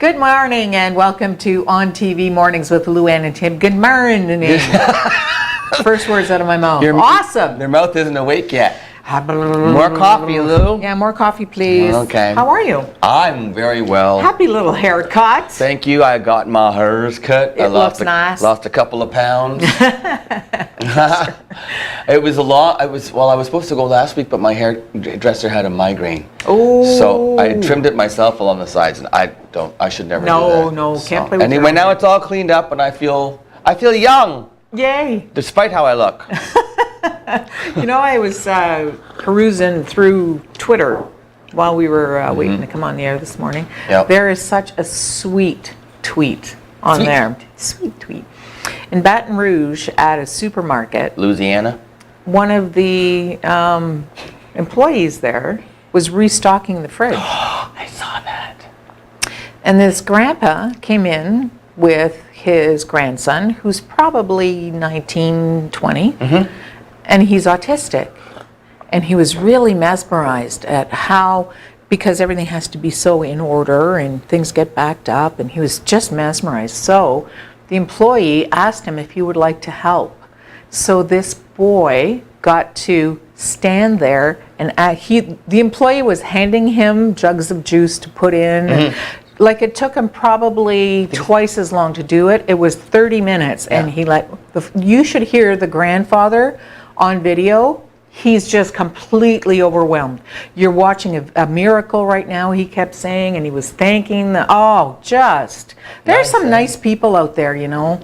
Good morning and welcome to ONNtv Mornings with Luann and Tim. Good morning. First words out of my mouth. Awesome. Their mouth isn't awake yet. More coffee, Lou. Yeah, more coffee, please. Okay. How are you? I'm very well. Happy little haircut. Thank you. I got my hairs cut. It looks nice. Lost a couple of pounds. It was a lot. I was supposed to go last week, but my hairdresser had a migraine. Oh. So I trimmed it myself along the sides, and I should never do that. No, can't play with anyway, now it's all cleaned up, and I feel young. Yay. Despite how I look. You know, I was perusing through Twitter while we were waiting to come on the air this morning. Yep. There is such a sweet tweet on there. Sweet tweet. In Baton Rouge at a supermarket, Louisiana, one of the employees there was restocking the fridge. I saw that. And this grandpa came in with his grandson, who's probably 19, 20, and he's autistic. And he was really mesmerized at how, because everything has to be so in order and things get backed up, and he was just mesmerized. So the employee asked him if he would like to help. So this boy got to stand there, and the employee was handing him jugs of juice to put in. And like, it took him probably twice as long to do it. It was 30 minutes, and he you should hear the grandfather on video. He's just completely overwhelmed. You're watching a miracle right now, he kept saying, and he was thanking there's some nice people out there, you know.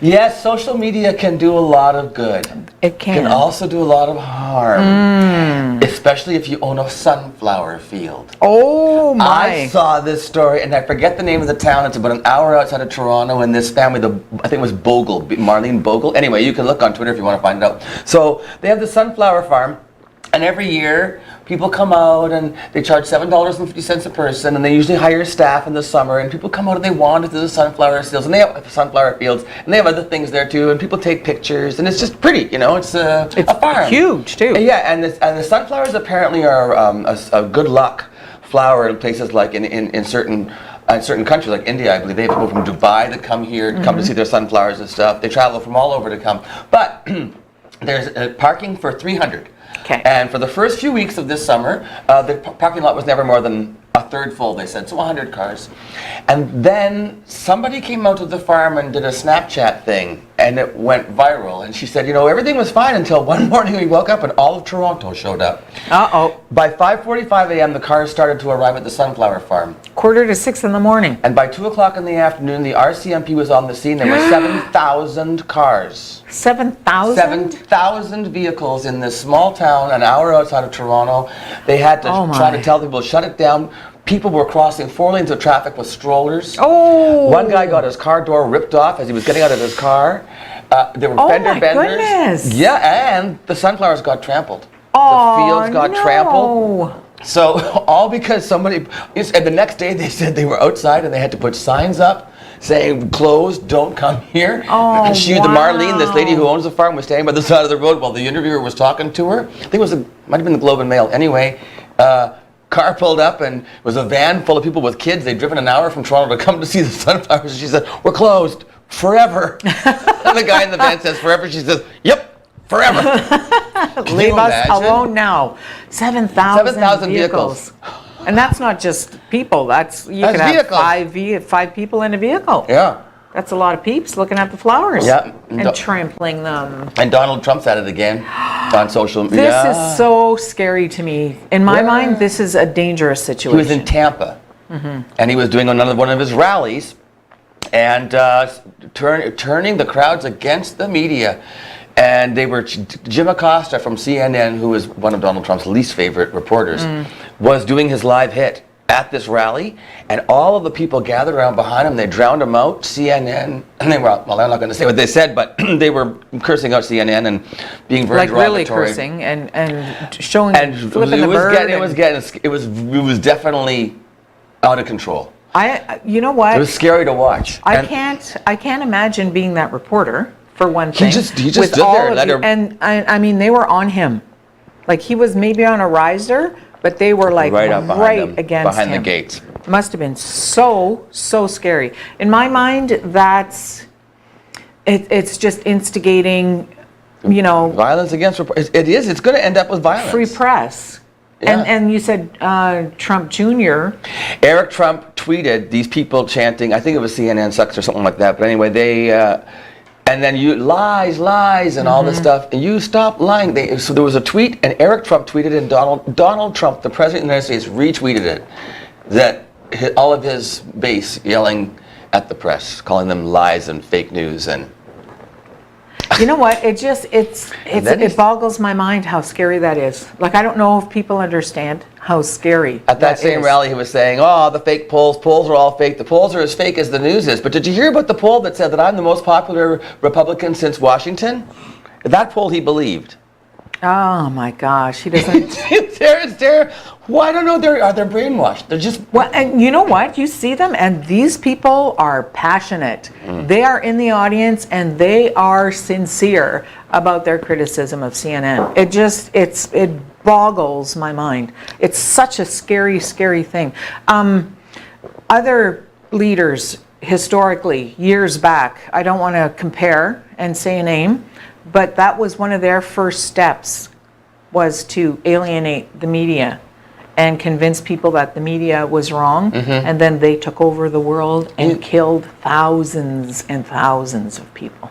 Yes, social media can do a lot of good. It can. It can also do a lot of harm, especially if you own a sunflower field. Oh my. I saw this story, and I forget the name of the town. It's about an hour outside of Toronto, and this family, I think it was Bogle, Marlene Bogle. Anyway, you can look on Twitter if you want to find it out. So they have the sunflower farm, and every year people come out and they charge $7.50 a person, and they usually hire staff in the summer, and people come out and they wander through the sunflower fields, and they have sunflower fields, and they have other things there too, and people take pictures, and it's just pretty, you know. It's a farm. Huge too. Yeah, and the sunflowers apparently are a good luck flower in places like in certain countries like India. I believe they have people from Dubai that come here, come to see their sunflowers and stuff. They travel from all over to come, but there's parking for 300. Okay. And for the first few weeks of this summer, the parking lot was never more than a third full, they said, so 100 cars. And then somebody came out to the farm and did a Snapchat thing, and it went viral. And she said, you know, everything was fine until one morning we woke up and all of Toronto showed up. Uh-oh. By 5:45 a.m., the cars started to arrive at the sunflower farm. 5:45 in the morning. And by 2 o'clock in the afternoon, the RCMP was on the scene. There were 7,000 cars. 7,000? 7,000 vehicles in this small town, an hour outside of Toronto. They had to try to tell people to shut it down. People were crossing 4 lanes of traffic with strollers. Oh! One guy got his car door ripped off as he was getting out of his car. There were fender benders. Goodness. Yeah, and the sunflowers got trampled. Oh, the fields got trampled. So all because somebody, and the next day they said they were outside and they had to put signs up saying closed, don't come here. Oh, The Marlene, this lady who owns the farm, was standing by the side of the road while the interviewer was talking to her. I think it might have been the Globe and Mail. Anyway, car pulled up and it was a van full of people with kids. They'd driven an hour from Toronto to come to see the sunflowers. And she said, we're closed forever. And the guy in the van says forever. She says, yep, forever. Leave us alone now. 7,000 vehicles. And that's not just people. You can have five people in a vehicle. Yeah. That's a lot of peeps looking at the flowers. Yeah. And trampling them. And Donald Trump's at it again on social media. This is so scary to me. In my mind, this is a dangerous situation. He was in Tampa, and he was doing one of his rallies, and turning the crowds against the media. And they were, Jim Acosta from CNN, who is one of Donald Trump's least favorite reporters, was doing his live hit at this rally, and all of the people gathered around behind him. They drowned him out. CNN, and they were, well, I'm not going to say what they said, but they were cursing out CNN and being very derogatory. Really cursing and showing, flipping the bird. It was definitely out of control. You know what? It was scary to watch. I can't imagine being that reporter. For one thing, he just stood there and let her. And I mean, they were on him, like he was maybe on a riser, but they were like right up against behind him. the gates. Must have been so scary. In my mind, it's just instigating, Violence against reporters. It is. It's going to end up with violence. free press. Yeah. And you said Trump Jr. Eric Trump tweeted these people chanting, I think it was CNN sucks or something like that, but anyway, and then you lies and all this stuff, and you stop lying. So there was a tweet, and Eric Trump tweeted, and Donald Trump, the President of the United States, retweeted it, that all of his base yelling at the press, calling them lies and fake news, and You know what? It boggles my mind how scary that is. Like, I don't know if people understand how scary at that same rally he was saying, oh, the fake polls are all fake. The polls are as fake as the news is. But did you hear about the poll that said that I'm the most popular Republican since Washington? That poll he believed. Oh my gosh, he doesn't. Well, I don't know. Are they brainwashed? They're just. Well, and you know what? You see them, and these people are passionate. They are in the audience, and they are sincere about their criticism of CNN. It boggles my mind. It's such a scary thing. Other leaders historically, years back, I don't want to compare and say a name, but that was one of their first steps, was to alienate the media and convince people that the media was wrong, and then they took over the world and killed thousands and thousands of people.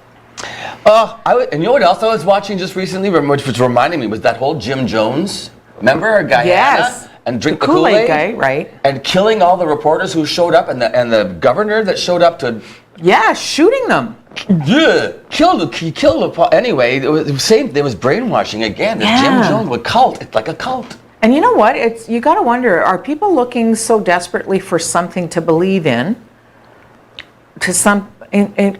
And you know what else I was watching just recently, which was reminding me, was that whole Jim Jones, remember, Guyana? Yes. And drink the Kool-Aid Kool-Aid guy, right? And killing all the reporters who showed up, and the governor that showed up to... Yeah, shooting them. Yeah, he killed anyway. There was brainwashing again. This Jim Jones, a cult. It's like a cult. And you know what? You got to wonder: are people looking so desperately for something to believe in?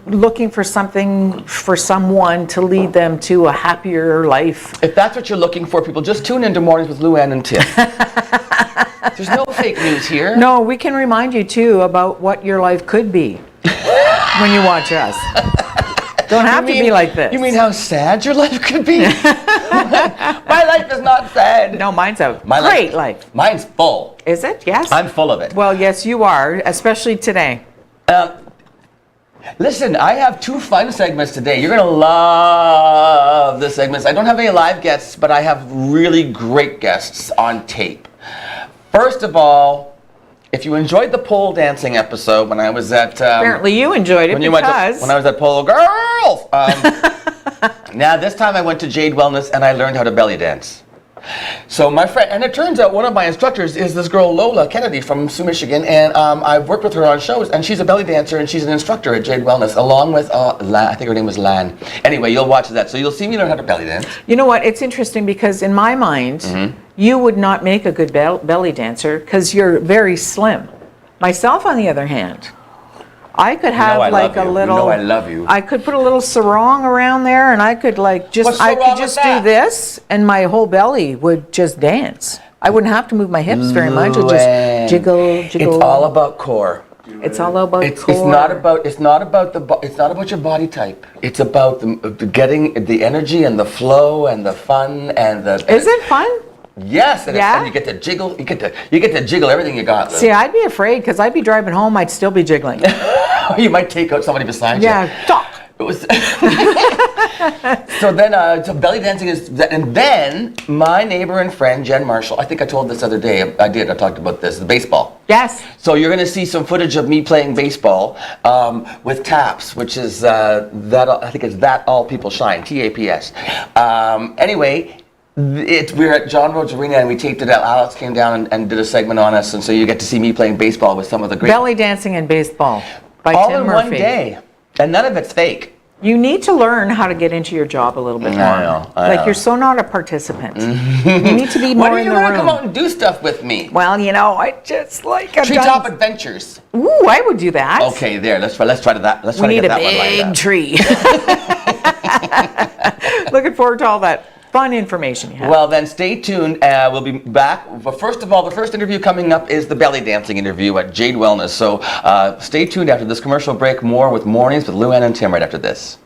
Looking for something for someone to lead them to a happier life. If that's what you're looking for, people, just tune into Mornings with Luann and Tim. There's no fake news here. No, we can remind you too about what your life could be when you watch us. Don't have to be like this. You mean how sad your life could be? My life is not sad. No, mine's a great life. Mine's full. Is it? Yes. I'm full of it. Well, yes, you are, especially today. Listen, I have 2 fun segments today. You're going to love the segments. I don't have any live guests, but I have really great guests on tape. First of all, if you enjoyed the pole dancing episode when I was at... Apparently you enjoyed it when I was at Polo Girls. Now, this time I went to Jade Wellness and I learned how to belly dance. So my friend, and it turns out one of my instructors is this girl Lola Kennedy from Sioux, Michigan, and I've worked with her on shows, and she's a belly dancer and she's an instructor at Jade Wellness, along with I think her name was Lan. Anyway, you'll watch that, so you'll see me learn how to belly dance. You know what? It's interesting because in my mind, you would not make a good belly dancer because you're very slim. Myself, on the other hand, I could have like a little. You know I love you. I could put a little sarong around there, and I could do this, and my whole belly would just dance. I wouldn't have to move my hips very much. It would just jiggle. It's all about core. It's all about core. It's not about your body type. It's about the getting the energy and the flow and the fun and the. Is it fun? Yes, and you get to jiggle. You get to jiggle everything you got. See, I'd be afraid because I'd be driving home. I'd still be jiggling. You might take out somebody beside you. Yeah, talk. It was so belly dancing is, and then my neighbor and friend Jen Marshall. I think I told this other day. I talked about this. The baseball. Yes. So you're going to see some footage of me playing baseball with TAPS, which is that I think it's That All People Shine, TAPS. Anyway. We were at John Rhodes Arena and we taped it out. Alex came down and did a segment on us, and so you get to see me playing baseball with some of the great... Belly dancing and baseball by all Tim in Murphy. one day, and none of it's fake. You need to learn how to get into your job a little bit more. I know. You're so not a participant. You need to be more in the room. When are you going to come out and do stuff with me? Well, I just like... Treetop Adventures. Ooh, I would do that. Okay, there. Let's try that. Let's try to get that one. We need a big tree. Looking forward to all that fun information you have. Well, then stay tuned. We'll be back. But first of all, the first interview coming up is the belly dancing interview at Jade Wellness. So stay tuned after this commercial break. More with Mornings with Luann and Tim right after this.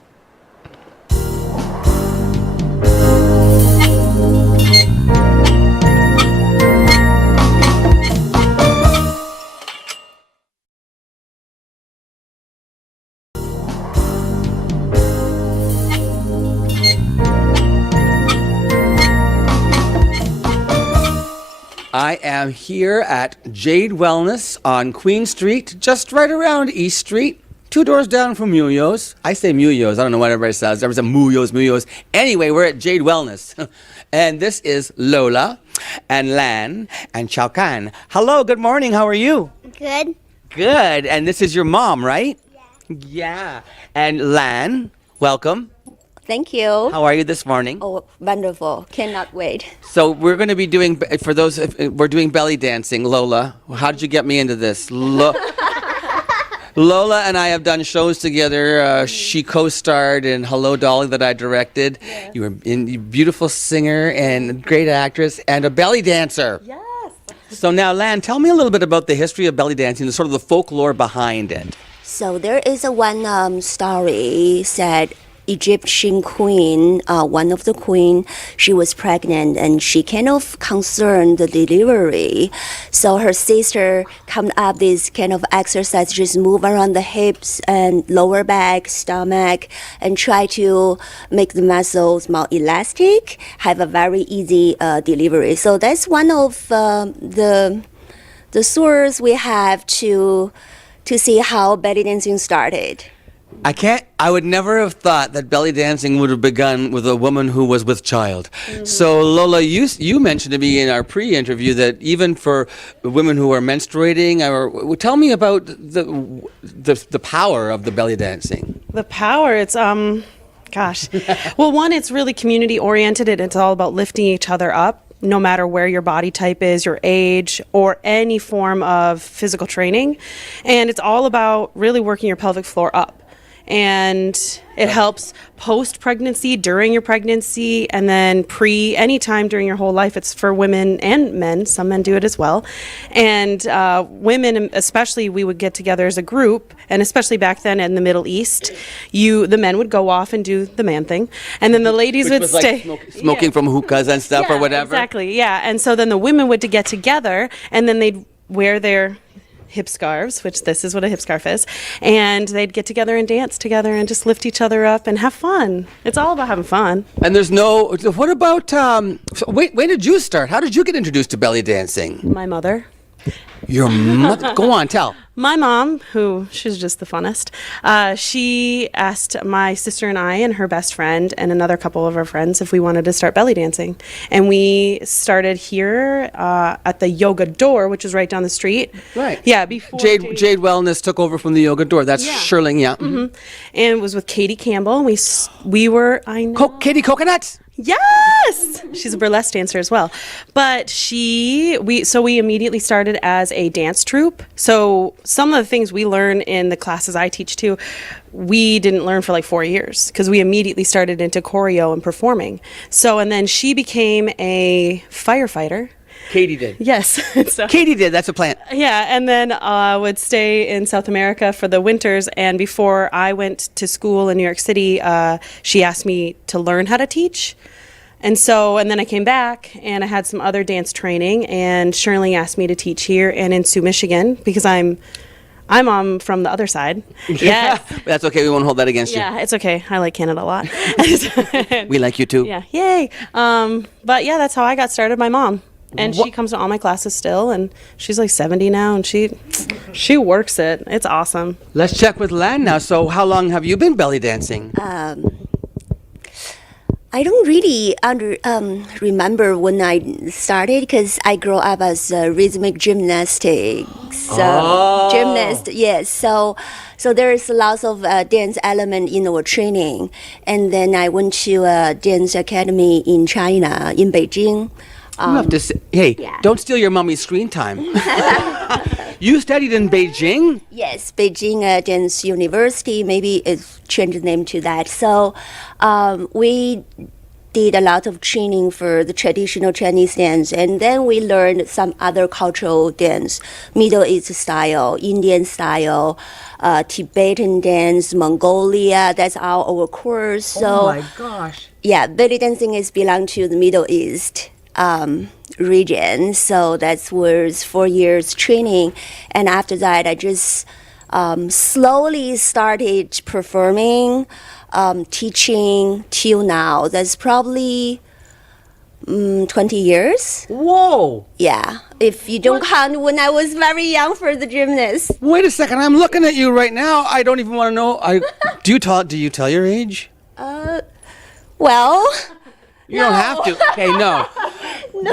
I am here at Jade Wellness on Queen Street, just right around East Street, 2 doors down from Muyo's. I say Muyo's. I don't know what everybody says. Everybody says Muyo's. Anyway, we're at Jade Wellness. And this is Lola and Lan and Chao Kan. Hello, good morning. How are you? Good. Good. And this is your mom, right? Yeah. And Lan, welcome. Thank you. How are you this morning? Oh, wonderful. Cannot wait. So we're going to be doing, for those, we're doing belly dancing. Lola, how did you get me into this? Lola and I have done shows together. She co-starred in Hello Dolly that I directed. Yes. You were a beautiful singer and great actress and a belly dancer. Yes. So now, Lan, tell me a little bit about the history of belly dancing, the sort of the folklore behind it. So there is a one story said Egyptian queen, one of the queen, she was pregnant and she kind of concerned the delivery. So her sister come up this kind of exercise, just move around the hips and lower back, stomach, and try to make the muscles more elastic, have a very easy delivery. So that's one of the source we have to see how belly dancing started. I would never have thought that belly dancing would have begun with a woman who was with child. Mm-hmm. So Lola, you mentioned to me in our pre-interview that even for women who are menstruating, or tell me about the power of the belly dancing. The power, it's gosh. Well, one, it's really community oriented and it's all about lifting each other up. No matter where your body type is, your age, or any form of physical training. And it's all about really working your pelvic floor up. And it helps post-pregnancy, during your pregnancy, and then anytime during your whole life. It's for women and men. Some men do it as well. And women, especially, we would get together as a group, and especially back then in the Middle East, the men would go off and do the man thing, and then the ladies would stay. Like smoking from hookahs and stuff or whatever. Exactly, yeah. And so then the women would get together, and then they'd wear their hip scarves, which this is what a hip scarf is, and they'd get together and dance together and just lift each other up and have fun. It's all about having fun. And what about, when did you start? How did you get introduced to belly dancing? My mother. Your mother? Go on, tell. My mom, she's just the funnest, she asked my sister and I and her best friend and another couple of our friends if we wanted to start belly dancing. And we started here at the Yoga Door, which is right down the street. Right. Yeah, before Jade Wellness took over from the Yoga Door. That's Shirling, yeah. Mm-hmm. And it was with Katie Campbell. We were, I know. Katie Coconuts? Yes, she's a burlesque dancer as well. But we immediately started as a dance troupe. So some of the things we learn in the classes I teach too, we didn't learn for like 4 years because we immediately started into choreo and performing. So, and then she became a firefighter. Katie did. Yes. So, Katie did. That's a plant. Yeah, and then would stay in South America for the winters. And before I went to school in New York City, she asked me to learn how to teach. And then I came back and I had some other dance training. And Shirley asked me to teach here and in Sioux, Michigan, because I'm from the other side. Yes. That's okay. We won't hold that against you. Yeah, it's okay. I like Canada a lot. We like you too. Yeah. Yay. But yeah, that's how I got started. My mom. And she comes to all my classes still, and she's like 70 now, and she works it. It's awesome. Let's check with Lan now. So how long have you been belly dancing? I don't really remember when I started because I grew up as rhythmic gymnastics. Gymnast, yes. So there's lots of dance element in our training. And then I went to a dance academy in China, in Beijing. Don't steal your mommy's screen time. You studied in Beijing? Yes, Beijing Dance University. Maybe it's changed the name to that. So we did a lot of training for the traditional Chinese dance, and then we learned some other cultural dance, Middle East style, Indian style, Tibetan dance, Mongolia. That's our course. So, oh my gosh! Yeah, belly dancing is belong to the Middle East region. So that's was 4 years training, and after that, I just slowly started performing, teaching till now. That's probably 20 years. Whoa. Yeah, if you don't count when I was very young for the gymnast. Wait a second. I'm looking at you right now. I don't even want to know. Do you tell your age? Well, You don't have to. Okay, no.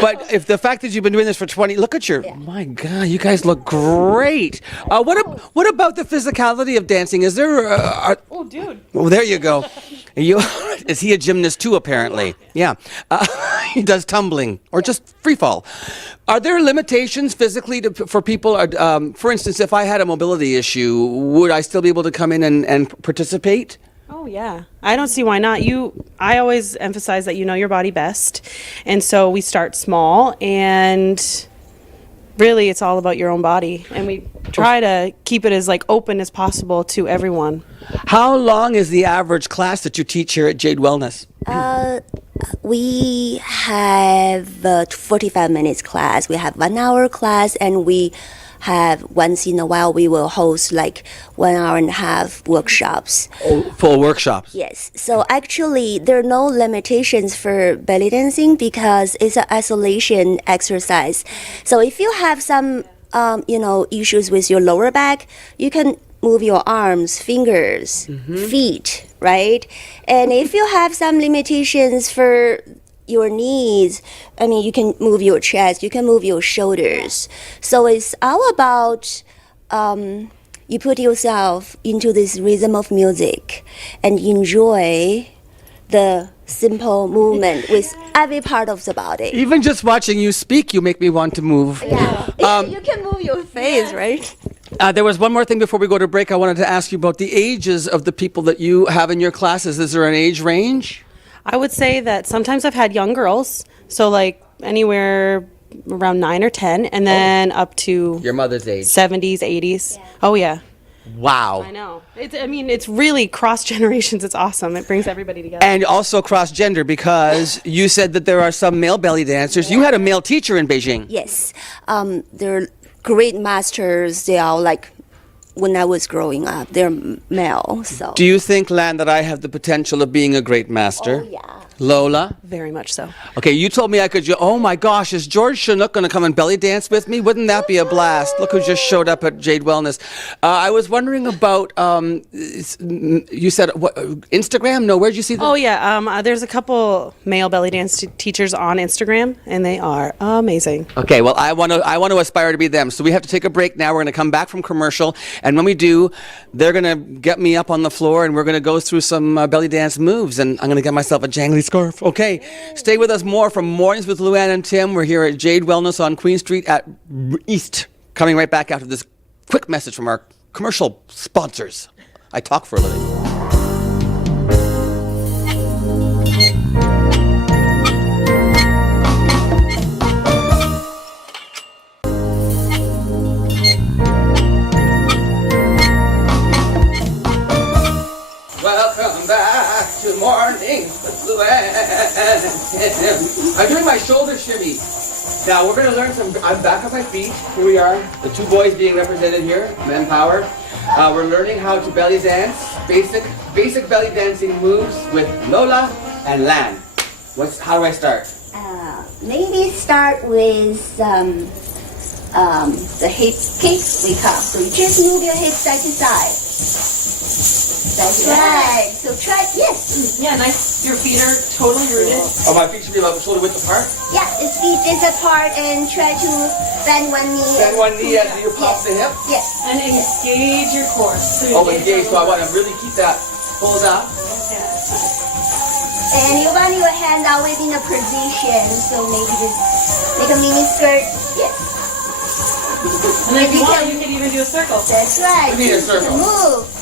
But if the fact that you've been doing this for 20, look at your, my God, you guys look great. What about the physicality of dancing? Is there, Oh, dude. well, there you go. Is he a gymnast too, apparently? Yeah. He does tumbling or just free fall. Are there limitations physically for people? For instance, if I had a mobility issue, would I still be able to come in and participate? Oh yeah, I don't see why not. I always emphasize that you know your body best, and so we start small, and really it's all about your own body, and we try to keep it as like open as possible to everyone. How long is the average class that you teach here at Jade Wellness? we have a 45 minutes class. We have 1 hour class, and we have once in a while we will host like 1 hour and a half workshops. Full workshops. Yes. So actually, there are no limitations for belly dancing because it's an isolation exercise. So if you have some, issues with your lower back, you can move your arms, fingers, feet, right? And if you have some limitations for your knees, you can move your chest, you can move your shoulders. So it's all about you put yourself into this rhythm of music and enjoy the simple movement with every part of the body. Even just watching you speak, you make me want to move. Yeah, you can move your face, right? There was one more thing before we go to break. I wanted to ask you about the ages of the people that you have in your classes. Is there an age range? I would say that sometimes I've had young girls, so like anywhere around 9 or 10, and then up to Your mother's age. 70s, 80s. Oh yeah. Wow. I know. It's really cross generations. It's awesome. It brings everybody together. And also cross-gender, because you said that there are some male belly dancers. You had a male teacher in Beijing. Yes. They're great masters. They are like, when I was growing up, they're male, so. Do you think, Lan, that I have the potential of being a great master? Oh, yeah. Lola? Very much so. Okay, you told me I could. Oh my gosh, is George Chinook going to come and belly dance with me? Wouldn't that be a blast? Look who just showed up at Jade Wellness. I was wondering about. You said what, Instagram? No, where'd you see that? Oh yeah. There's a couple male belly dance teachers on Instagram, and they are amazing. Okay, well, I want to aspire to be them. So we have to take a break now. We're going to come back from commercial, and when we do, they're going to get me up on the floor, and we're going to go through some belly dance moves, and I'm going to get myself a jangly scarf. Okay, stay with us more from Mornings with Luann and Tim. We're here at Jade Wellness on Queen Street at East. Coming right back after this quick message from our commercial sponsors. I talk for a living. Welcome back to Mornings with Luann and Tim. I'm doing my shoulder shimmy. Now we're going to learn some. I'm back on my feet. Here we are, the two boys being represented here, men power. We're learning how to belly dance, basic belly dancing moves with Lola and Lan. How do I start? Maybe start with the hip kicks we call. So you just move your hips side to side. That's right. So try, yes. Yeah, nice. Your feet are totally rooted. Oh, my feet should be about shoulder width apart? Yeah, the feet is apart and try to bend one knee. Bend one knee as you pop the hip? Yes. And engage your core. So Engage. So I want to really keep that pulled up. And you want your hand always in a position, so maybe just make a mini skirt. Yes. And if you want, you can even do a circle. That's right. What do you mean a circle? Move.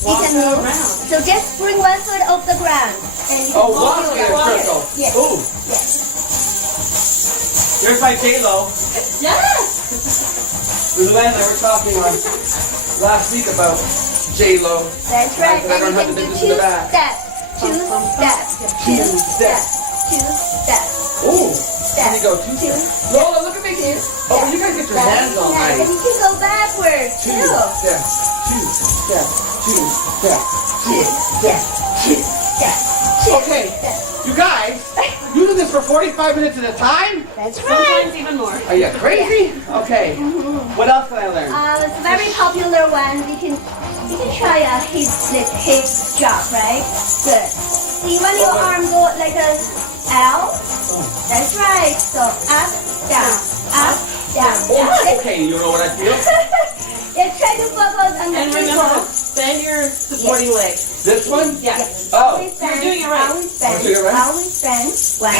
You can move. So just bring one foot off the ground. And you can walk move in a circle. Yes. Ooh. Yes. Here's my J-Lo. Yes. Luann and I were talking last week about J-Lo. That's right. I don't And have you to can do do this in the back. two steps. Two steps. Two steps. Ooh. Step. Here you go. Two. Lola, look at me here. Oh, you guys get your hands all nice. nice. And you can go backwards Two too. steps. Two steps. Two steps. Two steps. Two steps. Two Okay, steps. you guys, doing this for 45 minutes at a time? That's Sometimes even more. Are you crazy? Okay. What else can I learn? It's a very popular one. We can try a hip jump, right? Good. See when your arm go like a L? That's right. So up, down, down. Oh, okay, you know what I feel? Yeah, try to focus on the And remember, bend your supporting leg. This one? Yes. Oh. Always bend. You're doing it right. Always bend. You're doing it right. Always bend. 1, 2,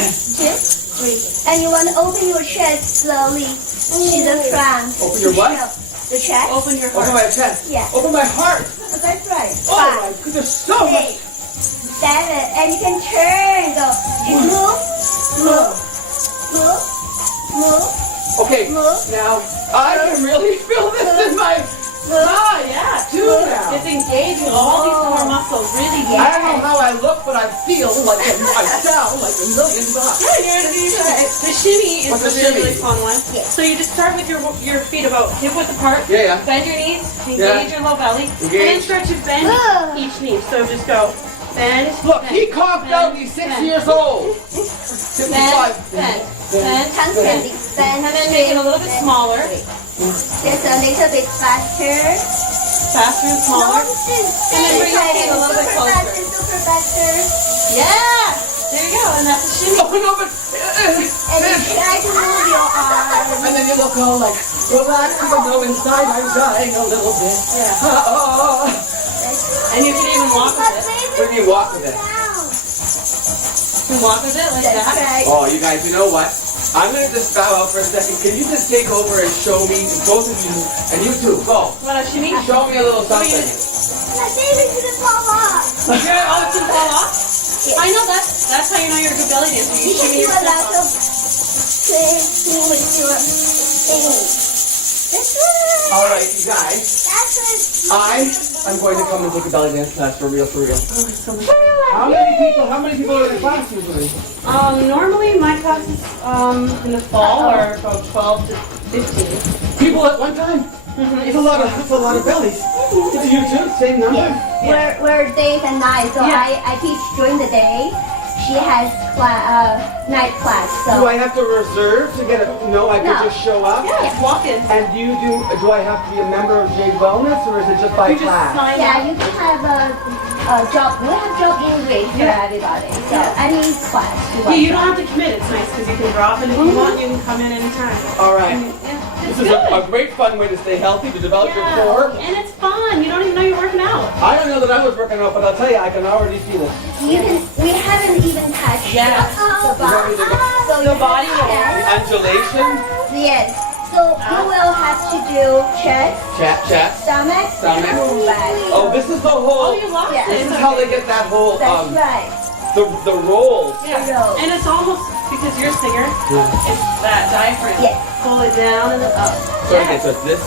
3. And you want to open your chest slowly to the front. Open your what? The chest. Open your Open heart. my chest. Yeah. Open my heart. Oh, that's right. Oh 5, my goodness, so much. 6, 7, and you can turn. Go. And move. Okay, now I can really feel this in my thigh. Yeah. Too now. It's engaging all these core muscles really deep. I don't know how I look, but I feel like I sound like $1 million. Yeah, you're gonna be good. The shimmy is What's the a really shimmy? fun one. Yeah. So you just start with your feet about hip width apart. Yeah, yeah. Bend your knees, engage your low belly, and then Engage. start to bend each knee. So just go bend. Look, bend, he conked out. He's 6 bend, years old. Bend, 55. bend, bend, Tongue bending. Bend. and then make it a little bit smaller, Just a little bit faster. faster and smaller. And then bring your feet a little bit closer. Super faster. Yeah. There you go, and that's a shimmy. Oh, no, but... And then try to move your arm. And then you look all like, relax, even though inside I'm dying a little bit. Yeah. Oh. And you can even walk with it. What do you walk with it? You can walk with it like That's that. right. Oh, you guys, you know what? I'm going to just bow out for a second. Can you just take over and show me, both of you, and you too, go. Want a shimmy? Show me a little something. Now, David, you can fall off. Okay, oh, it's gonna fall off? I know that's how you know you're a good belly dancer. You You can shimmy do your a lot stuff of off. twisting with your thing. That's right. All right, you guys. That's it. I'm going to come and take a belly dance class for real, for real. Yay. How many people are in the class usually? Normally my classes in the fall are about 12 to 15. People at one time? It's a lot of bellies. It's you too, same number? We're days and nights, so Yeah. I teach during the day. She has night class, Do so I have to reserve to get a, no, I can No. just show up? Yeah, just walk in. And do I have to be a member of Jade Wellness or is it just by You just class? sign yeah, up. you can have a job. We have job English for everybody. So any class you want. Yeah, you don't have to commit. It's nice because you can drop in if you want. You can come in anytime. All right. Yeah, it's This is good. a great fun way to stay healthy, to develop your core. And it's fun. You don't even know you're working out. I don't know that I was working out, but I'll tell you, I can already feel it. We haven't even touched Yeah. the body. So The you body have to- will- Undulation, Yes. So you will have to do chest, chest. stomach, Stomach. and back. Oh, this is the Oh, whole, you lost Yeah. it. this It's is how okay. they get that whole, That's right. the rolls. Yeah. roll. And it's almost because you're a singer. It's that diaphragm. Yes. Pull it down and then up. So, okay, so it's this.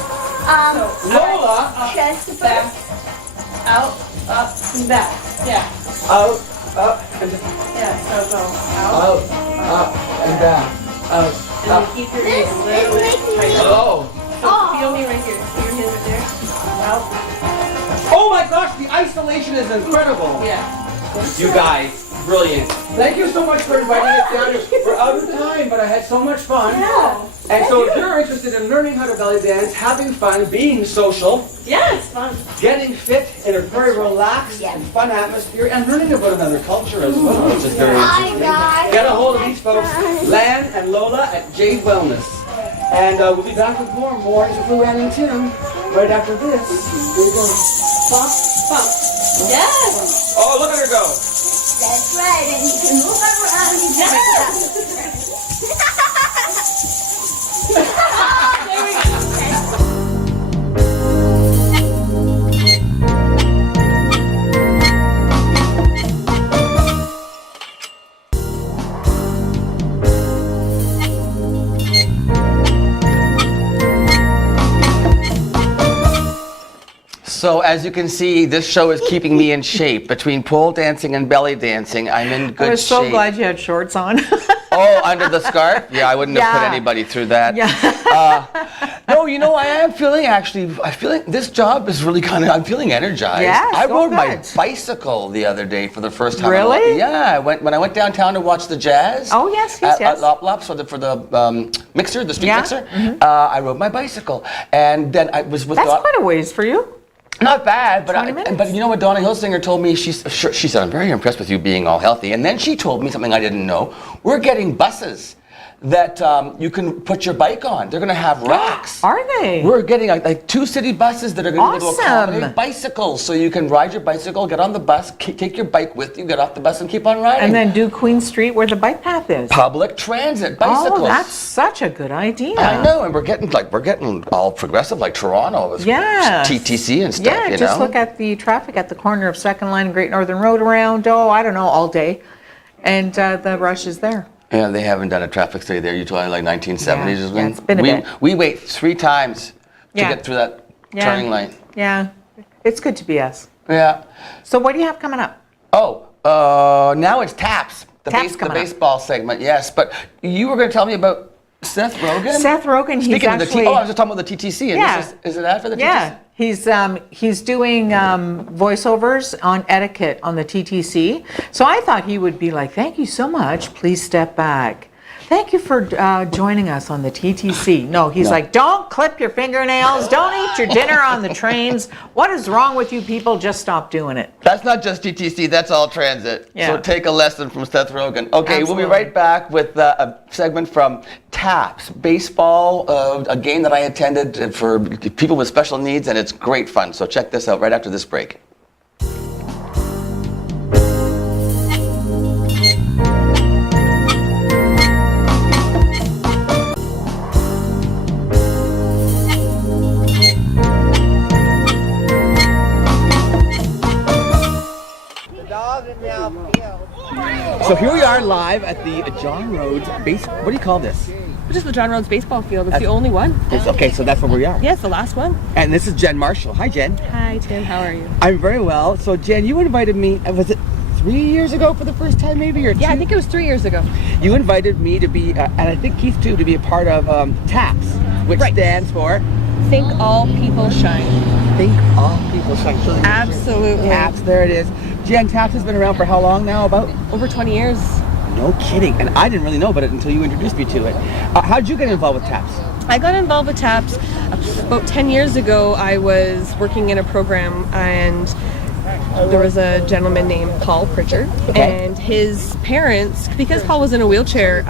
Lola, Chest Back, first. out, up, and back. Yeah. out, up, and just Yeah. So go out, out, up, and down. Out, and up. then keep your This knees a is little bit making me. tighter. Oh. So feel me right here. Put your hand right there. Out. Oh my gosh, the isolation is incredible. Yeah. You guys, brilliant. Thank you so much for inviting us down here. We're out of time, but I had so much fun. Yeah. And so if you're interested in learning how to belly dance, having fun, being social, Yeah, it's fun. getting fit in a very relaxed Yeah. and fun atmosphere, and learning about another culture as well, which is very Hi, interesting. guys. Get a hold of these folks, Lan and Lola at Jade Wellness. And we'll be back with more interview Ann and Tim right after this. Here you go. Bump, bump. Yes. Oh, look at her go. That's right. And you can move around. There we go. So as you can see, this show is keeping me in shape. Between pole dancing and belly dancing, I'm in good shape. I was so glad you had shorts on. Oh, under the scarf? Yeah, I wouldn't have put Yeah. anybody through that. Yeah. No, you know, I am feeling this job is really I'm feeling energized. Yeah, I so rode my good. bicycle the other day for the first time. Really? Yeah, when I went downtown to watch the Jazz. Oh, yes, At Lop Lops for the mixer, the street Yeah, mixer. I rode my bicycle. And then I was with That's quite a ways for you. Not bad, but 20 minutes. but you know what Donna Hilsinger told me? She said, I'm very impressed with you being all healthy. And then she told me something I didn't know. We're getting buses that you can put your bike on. They're going to have racks. Are they? We're getting like 2 city buses that are going to be able to Awesome. accommodate bicycles. So you can ride your bicycle, get on the bus, take your bike with you, get off the bus and keep on riding. And then do Queen Street where the bike path is. Public transit, bicycles. Oh, that's such a good idea. I know, and we're getting all progressive like Toronto with Yes. TTC and stuff. Yeah, you just know? look at the traffic at the corner of 2nd Line and Great Northern Road around, I don't know, all day. And the rush is there. Yeah, they haven't done a traffic study there. You told me like 1970s. Yeah, Is when it's been a bit. We wait 3 times to Yeah. get through that Yeah. turning lane. Yeah, it's good to be us. Yeah. So what do you have coming up? Oh, now it's TAPS. The TAPS coming up. baseball segment, yes. But you were going to tell me about Seth Rogen? Seth Rogen, he's Speaking of the actually... I was just talking about the TTC. And Yeah. is it that for the TTC? Yeah, he's doing voiceovers on etiquette on the TTC. So I thought he would be like, thank you so much, please step back. Thank you for joining us on the TTC. No, he's like, don't clip your fingernails, don't eat your dinner on the trains. What is wrong with you people? Just stop doing it. That's not just TTC, that's all transit. Yeah. So take a lesson from Seth Rogen. Okay, Absolutely. we'll be right back with a segment from TAPS, baseball, a game that I attended for people with special needs, and it's great fun. So check this out right after this break. So here we are live at the John Rhodes what do you call this? Just the John Rhodes baseball field. It's the only one. Okay, so that's where we are. Yes, the last one. And this is Jen Marshall. Hi, Jen. Hi, Tim. How are you? I'm very well. So, Jen, you invited me, was it 3 years ago for the first time, maybe? Or Yeah, I 2? think it was 3 years ago. You invited me to be, and I think Keith too, to be a part of TAPS, which Right. stands for Think all people shine. Think All People Shine. Absolutely. TAPS, there it is. Jen, TAPS has been around for how long now? About? Over 20 years. No kidding. And I didn't really know about it until you introduced me to it. How'd you get involved with TAPS? I got involved with TAPS about 10 years ago. I was working in a program and there was a gentleman named Paul Pritchard, Okay. and his parents, because Paul was in a wheelchair,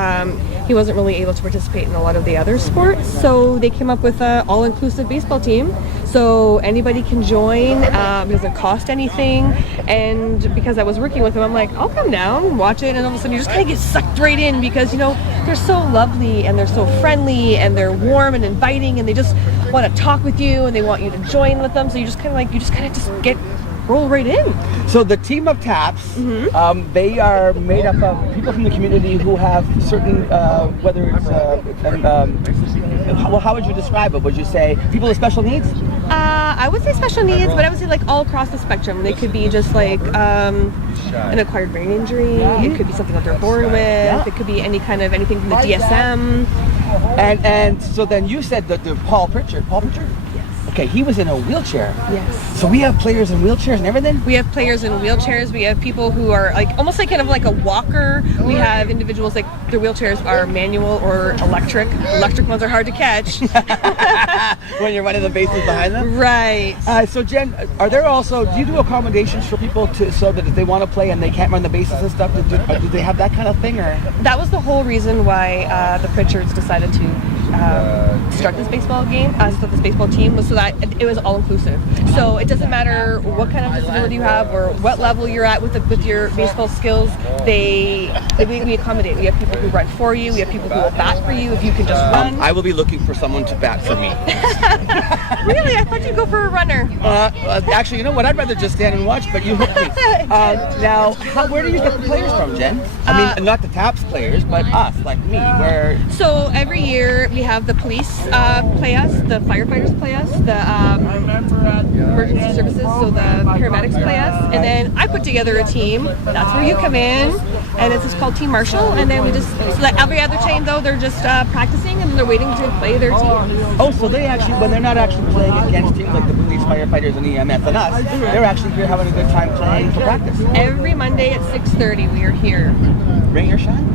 he wasn't really able to participate in a lot of the other sports, so they came up with an all-inclusive baseball team. So anybody can join, it doesn't cost anything, and because I was working with them, I'm like, I'll come down, watch it, and all of a sudden you just kind of get sucked right in because, you know, they're so lovely and they're so friendly and they're warm and inviting and they just want to talk with you and they want you to join with them, so you just kind of just get roll right in. So the team of TAPS, they are made up of people from the community who have certain, whether it's, well, how would you describe it? Would you say people with special needs? I would say special needs, but I would say like all across the spectrum. They could be just like an acquired brain injury. It could be something that they're born with. It could be anything from the DSM. And so then you said that the Paul Pritchard. Yes. Okay, he was in a wheelchair. Yes. So we have players in wheelchairs and everything? We have players in wheelchairs. We have people who are like almost like kind of like a walker. We have individuals like their wheelchairs are manual or electric. Electric ones are hard to catch. When you're running the bases behind them? Right. So Jen, are there also, do you do accommodations for people so that if they want to play and they can't run the bases and stuff, do they have that kind of thing? Or? That was the whole reason why the Pritchards decided to start this baseball team, was so that it was all inclusive. So it doesn't matter what kind of disability you have or what level you're at with your baseball skills. We accommodate. We have people who run for you. We have people who will bat for you if you can just run. I will be looking for someone to bat for me. Really? I thought you'd go for a runner. Actually, you know what? I'd rather just stand and watch, but you hooked me. Now, where do you get the players from, Jen? I mean, not the TAPS players, but us, like me, where... So every year we have the police play us, the firefighters play us, the emergency services, so the paramedics play us, and then I put together a team. That's where you come in, and it's just called Team Marshall, and then we just, so that every other team though, they're just practicing and they're waiting to play their team. Oh, so they actually, when they're not actually playing against teams like the police, firefighters, and EMS and us, they're actually here having a good time playing for practice. Every Monday at 6:30 we are here. Rain or shine?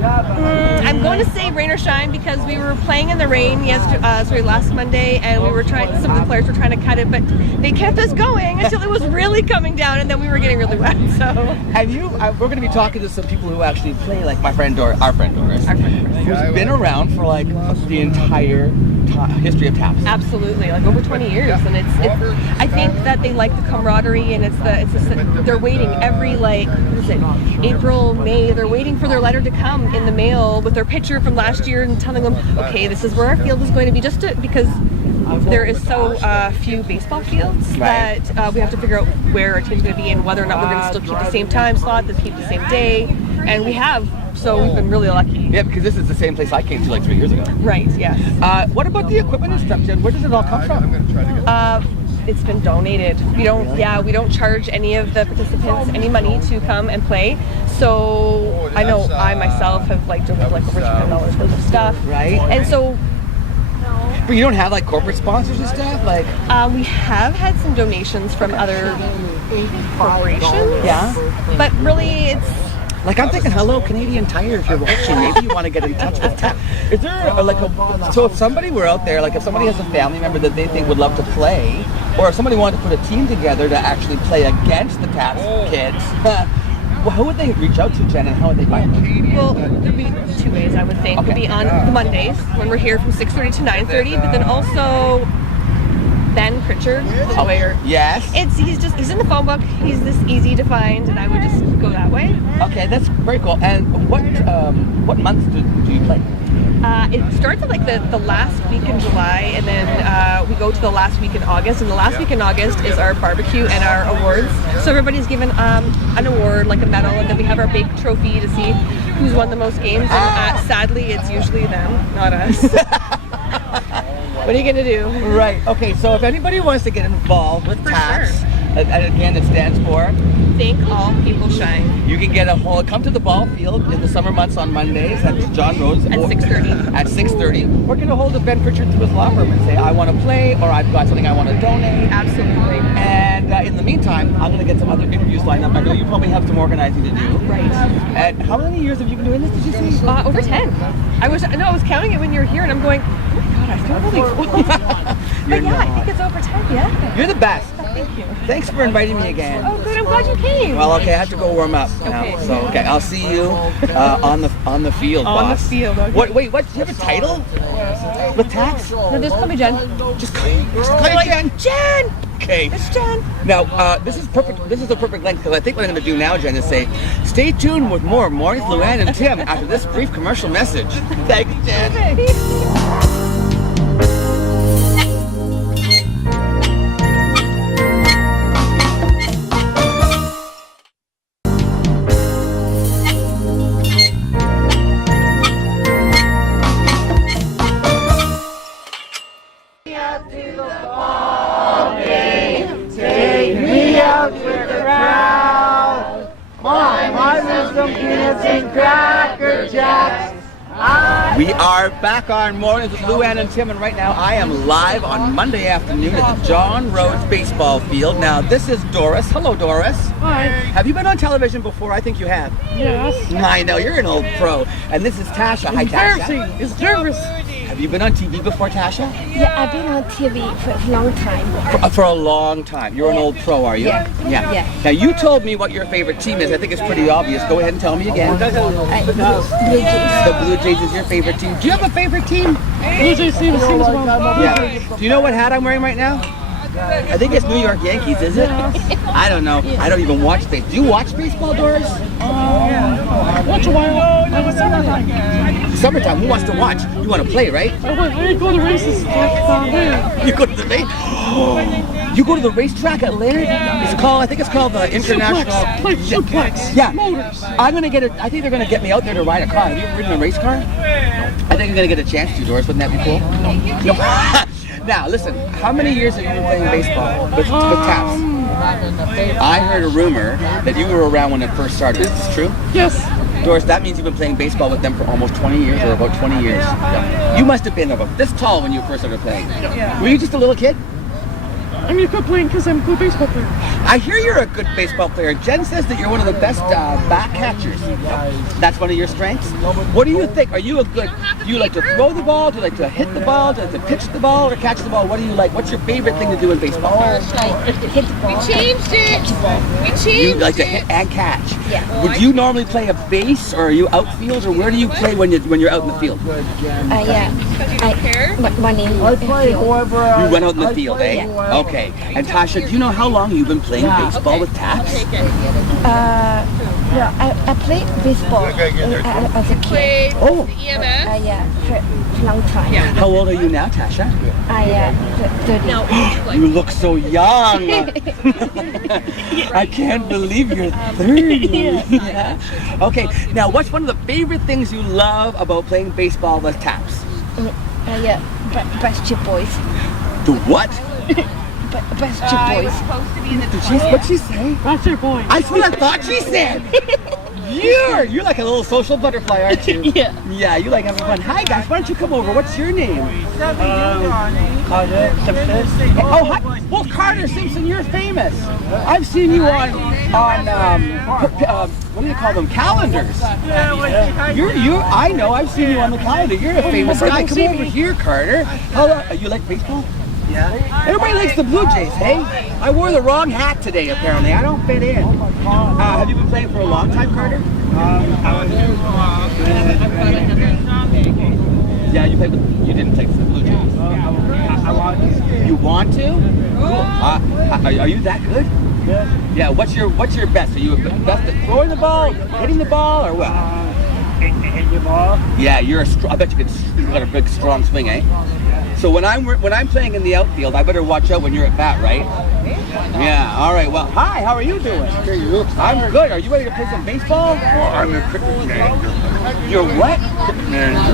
I'm going to say rain or shine because we were playing in the rain last Monday, and we were trying. Some of the players were trying to cut it, but they kept us going until it was really coming down, and then we were getting really wet. So, have you? We're going to be talking to some people who actually play, like my friend Doris, our friend Doris, who's been around for like the entire history of taps. Absolutely, like over 20 years, and it's. I think that they like the camaraderie, and they're waiting every April, May. They're waiting for their letter to come in the mail with their picture from last year and telling them, okay, this is where our field is going to be, because there is so few baseball fields that we have to figure out where our team's going to be and whether or not we're going to still keep the same time slot, to keep the same day, and we have. So we've been really lucky. Yeah, because this is the same place I came to like 3 years ago. Right, yes. What about the equipment and stuff, Jen? Where does it all come from? It's been donated. We don't charge any of the participants any money to come and play. So I know I myself have donated over $200 worth of stuff. Right. And so. But you don't have like corporate sponsors and stuff, like. We have had some donations from other corporations. Yeah. But really, it's. Like I'm thinking, hello, Canadian Tire, if you're watching, maybe you want to get in touch with TAP. Is there so if somebody were out there, like if somebody has a family member that they think would love to play, or if somebody wanted to put a team together to actually play against the TAP kids, well, how would they reach out to, Jen, and how would they find them? Well, there'd be 2 ways, I would think. Okay. Would be on the Mondays when we're here from 6:30 to 9:30, but then also Ben Pritchard, the lawyer. Yes. He's in the phone book. He's this easy to find, and I would just go that way. Okay, that's very cool. And what months do you play? It starts at the last week in July, and then we go to the last week in August. And the last week in August is our barbecue and our awards. So everybody's given an award, like a medal, and then we have our big trophy to see who's won the most games. And sadly, it's usually them, not us. What are you gonna do? Right. Okay. So if anybody wants to get involved with TAPS, sure. And again, it stands for Think All People Shine. You can come to the ball field in the summer months on Mondays at John Rhodes At 6:30. At 6:30, or get a hold of Ben Pritchard through his law firm and say, I want to play, or I've got something I want to donate. Absolutely. And in the meantime, I'm going to get some other interviews lined up. I know you probably have some organizing to do. Right. And how many years have you been doing this? Did you say? Over 10. I was counting it when you were here, and I'm going, oh my God, I feel really old. But yeah, I think it's over 10. Yeah. You're the best. Thank you. Thanks for inviting me again. Oh, good. I'm glad you came. Well, okay, I have to go warm up now. Okay. So, okay, I'll see you on the field, boss. On the field, okay. Wait, what? Do you have a title with TAPS? No, just call me Jen. Just call me Jen. Jen! Okay. It's Jen. Now, this is perfect. This is the perfect length because I think what I'm going to do now, Jen, is say, stay tuned with more Maurice, Luann, and Tim after this brief commercial message. Thanks, Jen. Okay. We are back on Mornings with Luann and Tim, and right now I am live on Monday afternoon at the John Rhodes baseball field. Now, this is Doris. Hello, Doris. Hi. Have you been on television before? I think you have. Yes. I know, you're an old pro. And this is Tasha. Hi, Tasha. Embarrassing. It's nervous. Have you been on TV before, Tasha? Yeah, I've been on TV for a long time. For a long time. You're an old pro, are you? Yeah. Now, you told me what your favorite team is. I think it's pretty obvious. Go ahead and tell me again. Blue Jays. The Blue Jays is your favorite team. Do you have a favorite team? Blue Jays seem the same as well. Yeah. Do you know what hat I'm wearing right now? I think it's New York Yankees, is it? I don't know. I don't even watch baseball. Do you watch baseball, Doris? Once a while. I was summertime. Summertime. Who wants to watch? You want to play, right? I go to races down there. You go to the race. You go to the racetrack at Laird. I think it's called the International. Suplex. Yeah. Motors. I think they're gonna get me out there to ride a car. Have you ever ridden a race car? I think even going to get a chance to, Doris. Wouldn't that be cool? No. Now, listen, how many years have you been playing baseball with Taps? I heard a rumor that you were around when it first started. Is this true? Yes. Doris, that means you've been playing baseball with them for almost 20 years, or about 20 years. You must have been about this tall when you first started playing. Were you just a little kid? I mean, good playing because I'm a good baseball player. I hear you're a good baseball player. Jen says that you're one of the best back catchers. That's one of your strengths. What do you think? Are you a good? Do you like to throw the ball? Do you like to hit the ball? Do you like to pitch the ball or catch the ball? What do you like? What's your favorite thing to do in baseball? Hit the ball. We changed it. We changed You like to hit and catch. Yeah. Would you normally play a base, or are you outfield, or where do you play when you're out in the field? Yeah. Running. You run out in the field, eh? Okay. And Tasha, do you know how long you've been playing baseball with Taps? I played baseball as a kid. Oh. EMS. For a long time. How old are you now, Tasha? 30. You look so young. I can't believe you're 30. Yeah. Okay, now what's one of the favorite things you love about playing baseball with Taps? Backstreet Boys. The what? Backstreet Boys. What'd she say? That's your boy. That's what I thought she said. You're like a little social butterfly, aren't you? Yeah. Yeah, you like having fun. Hi guys, why don't you come over? What's your name? Carter Simpson. Oh, hi. Well, Carter Simpson, you're famous. I've seen you on what do you call them? Calendars. I know. I've seen you on the calendar. You're a famous guy. Come over here, Carter. You like baseball? Yeah. Everybody likes the Blue Jays, hey? I wore the wrong hat today, apparently. I don't fit in. Have you been playing for a long time, Carter? Yeah, you didn't play for the Blue Jays. I want to. You want to? Cool. Are you that good? Yeah. Yeah. What's your best? Are you best at throwing the ball, hitting the ball, or what? Hit the ball. Yeah, I bet you got a big, strong swing, eh? So when I'm playing in the outfield, I better watch out when you're at bat, right? Yeah. All right. Well, hi. How are you doing? I'm good. Are you ready to play some baseball? I'm the equipment manager. You're what?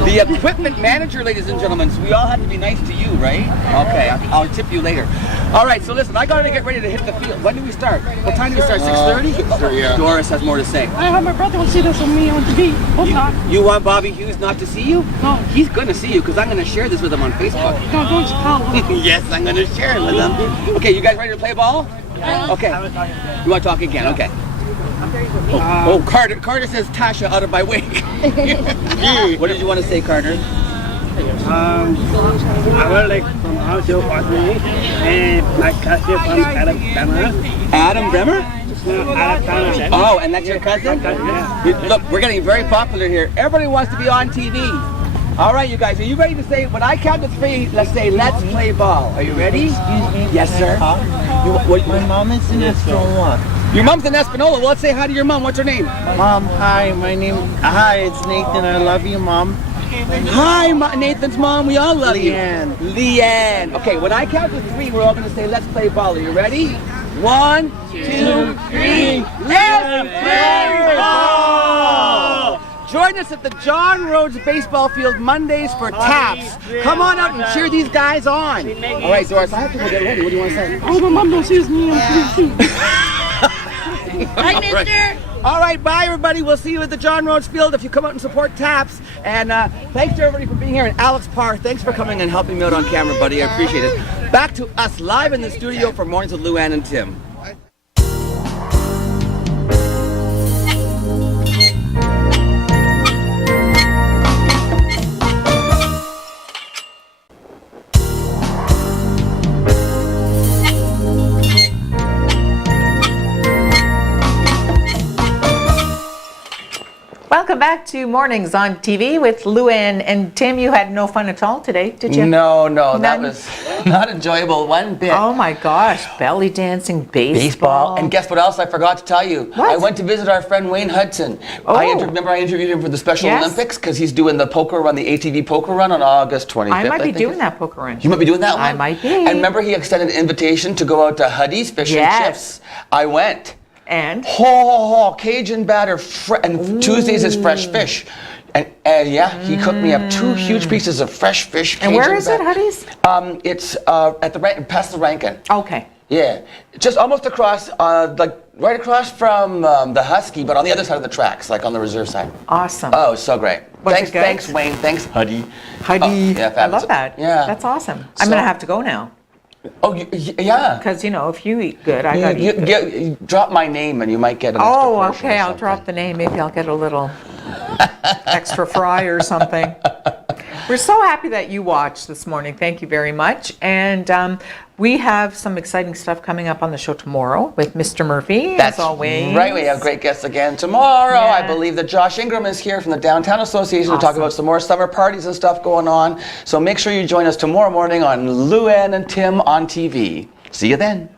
The equipment manager, ladies and gentlemen. So we all have to be nice to you, right? Okay. I'll tip you later. All right. So listen, I gotta get ready to hit the field. When do we start? What time do we start? 6:30? Yeah. Doris has more to say. I have my brother will see this on me on TV. Hope not. You want Bobby Hughes not to see you? No. He's going to see you because I'm going to share this with him on Facebook. No, don't tell. Yes, I'm going to share it with him. Okay, you guys ready to play ball? Okay. You want to talk again? Okay. Carter says Tasha out of my wake. What did you want to say, Carter? I would like from house to me and my cousin from Adam Bremer. Adam Bremer? Adam Bremer. Oh, and that's your cousin? Yeah. Look, we're getting very popular here. Everybody wants to be on TV. All right, you guys, are you ready to say, when I count to 3, let's say, let's play ball. Are you ready? Excuse me. Yes, sir. My mom is in Espanola. Your mom's in Espanola. Well, let's say hi to your mom. What's her name? Mom, hi. Hi, it's Nathan. I love you, Mom. Hi, Nathan's mom. We all love Leanne. you. Leanne. Okay, when I count to 3, we're all going to say, let's play ball. Are you ready? 1, 2, 3. Let's play ball! Join us at the John Rhodes baseball field Mondays for Taps. Come on out and cheer these guys on. All right, Doris, I have to go get ready. What do you want to say? Oh, my mom don't see me on TV. Hi, mister. All right, bye, everybody. We'll see you at the John Rhodes field if you come out and support Taps. And thanks to everybody for being here. And Alex Parr, thanks for coming and helping me out on camera, buddy. I appreciate it. Back to us live in the studio for Mornings with Luann and Tim. Welcome back to Mornings on TV with Luann and Tim. You had no fun at all today, did you? No, that None? was not enjoyable one bit. Oh my gosh, belly dancing, baseball. And guess what else I forgot to tell you? What? I went to visit our friend Wayne Hudson. Oh. Remember I interviewed him for the Special Yes. Olympics because he's doing the poker run, the ATV poker run on August 25th. I might be think doing it- that poker run. You might be doing that one? I might be. And remember he extended an invitation to go out to Huddy's Fish and Yes. Chips? I went. And Cajun batter, and Tuesdays is fresh fish. And yeah, he cooked me up 2 huge pieces of fresh fish. And where Cajun is it, back- Huddy's? It's at the past the Rankin. Okay. Yeah, just almost across, like right across from the Husky, but on the other side of the tracks, like on the reserve side. Awesome. Oh, so great. Was it good? Thanks, Wayne. Thanks, Huddy. Huddy. Oh, yeah, I fabulous. love that. Yeah. That's awesome. I'm going to have to go now. Oh, yeah. Because, if you eat good, I got to eat good. You drop my name and you might get an extra Oh, portion or okay. I'll something. drop the name. Maybe I'll get a little extra fry or something. We're so happy that you watched this morning. Thank you very much. And we have some exciting stuff coming up on the show tomorrow with Mr. Murphy, That's as always. right. We have great guests again tomorrow. Yeah. I believe that Josh Ingram is here from the Downtown Association to talk Awesome. about some more summer parties and stuff going on. So make sure you join us tomorrow morning on Luann and Tim on TV. See you then.